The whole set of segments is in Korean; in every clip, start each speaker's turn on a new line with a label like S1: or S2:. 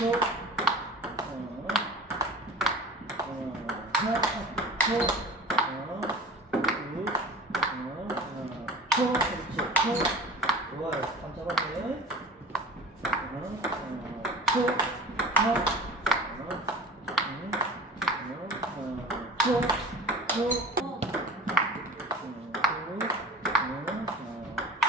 S1: 초, 어, 어, 하, 초, 어, 우, 어, 하, 초, 그렇지, 초. 좋아요. 깜짝았네. 어, 어, 초, 하, 어, 음, 어, 하, 초, 초, 어, 우, 어, 하, 초,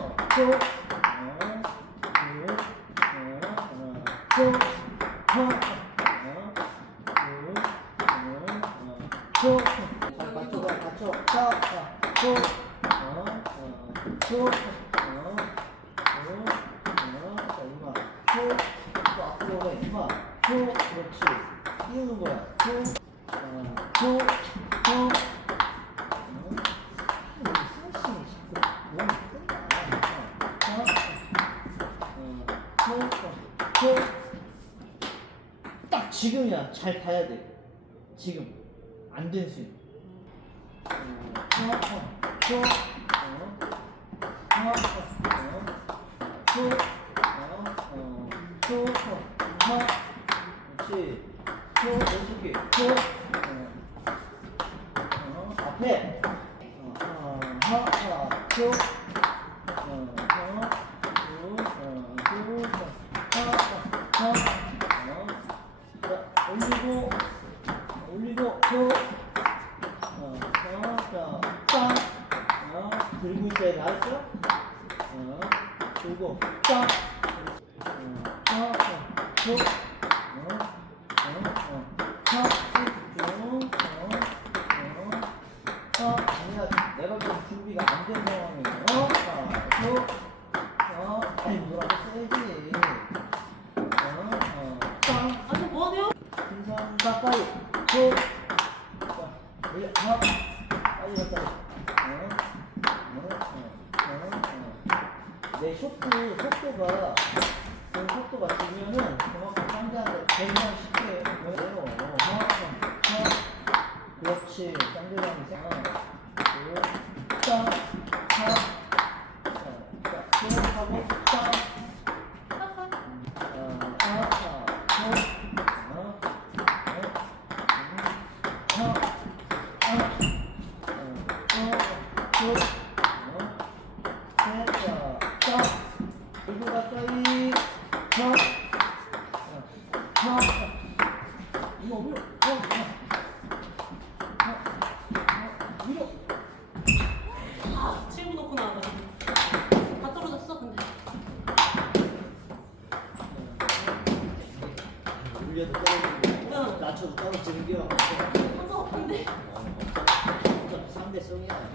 S1: 잘 맞춰, 잘 맞춰. 자, 자, 소, 어, 어, 소, 어, 소, 어, 자, 이마, 소, 또 앞으로 가, 이마, 소, 그렇지. 띄우는 거야. 소, 어, 소, 소, 어, 여기 스매싱이 자꾸 몸이 뜬다. 어, 어, 소, 소, 소. 딱 지금이야. 잘 봐야 돼. 지금. 안 된 스윙. 어, 어, 어, 어, 어, 어, 소, 어, 어, 소, 어, 어, 그렇지. 소, 왼쪽이, 소, 어, 어, 앞에, 어, 어, 하, 하, 소, 어, 어, 소, 어, 소, 하, 하, 하, 어, 자, 올리고, 올리고, 소, 어, 어, 자, 짱, 어, 들고 있어야 나왔죠? 어, 들고, 짱, 어, 어, 어, 소, 어, 어, 어, 차, 집중, 어, 어, 어, 내가 좀 준비가 안 된 상황이에요. 자, 소, 어, 아니, 뭐라고 써야지. 어, 어, 짱,
S2: 아니 뭐하네요?
S1: 신선 가까이 소 자, 올려 하나 빨리 가까이 어? 어? 어? 어? 어? 내 쇼트 속도가 그 속도가 지면은 정확히 상대한테 굉장히 쉽게 정확한 어? 그렇지 상대방이 생각 짱, 차, 자, 자, 소하고 짱, 어, 아, 아, 소, 어,
S2: 아 친구 놓고 나와가지고 다 떨어졌어 근데
S1: 울려도 떨어지고 응. 낮춰도 떨어지는 게 상관없는데. 상대성이야